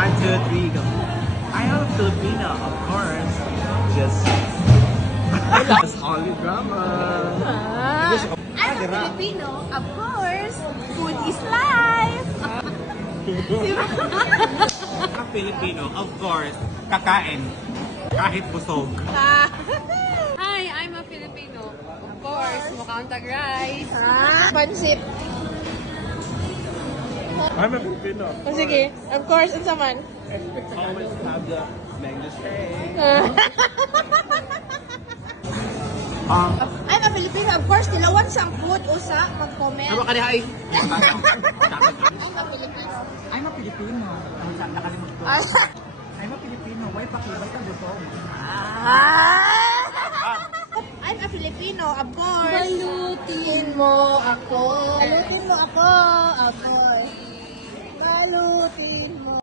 1, 2, 3, go. I am a Filipino, of course. Just only drama. I'm a Filipino, of course. Food is life. I'm a Filipino, of course. Kakain. Kahit busog. Hi, I'm a Filipino. Of course, mukhang tag-rice. Pansit. I'm a Filipino. O sige, of course, unsa man. Always have the mango shake. I'm a Filipino, of course, tilawan sang food usa mag-comment. Ano ka ay? I'm a Filipino. I'm a Filipino. Ang saan nakalimut ko. Ay. I'm a Filipino. Why pakibay ka gutom? I'm a Filipino, of course. Balutin mo ako. Balutin mo ako, of course. Balutin